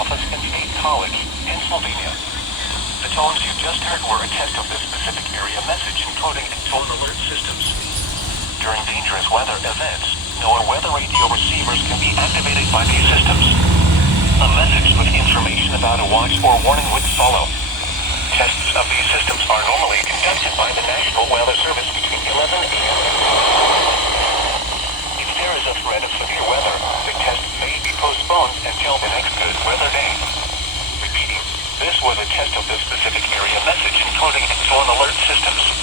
Office in State College, Pennsylvania. The tones you just heard were a test of the specific area message encoding and tone alert systems. During dangerous weather events, NOAA weather radio receivers can be activated by these systems. A message with information about a watch or warning would follow. Tests of these systems are normally conducted by the National Weather Service between 11 a.m. If there is a threat of severe weather, the test may be postponed until the next good weather day. Repeating, this was a test of the specific area message encoding and tone alert systems.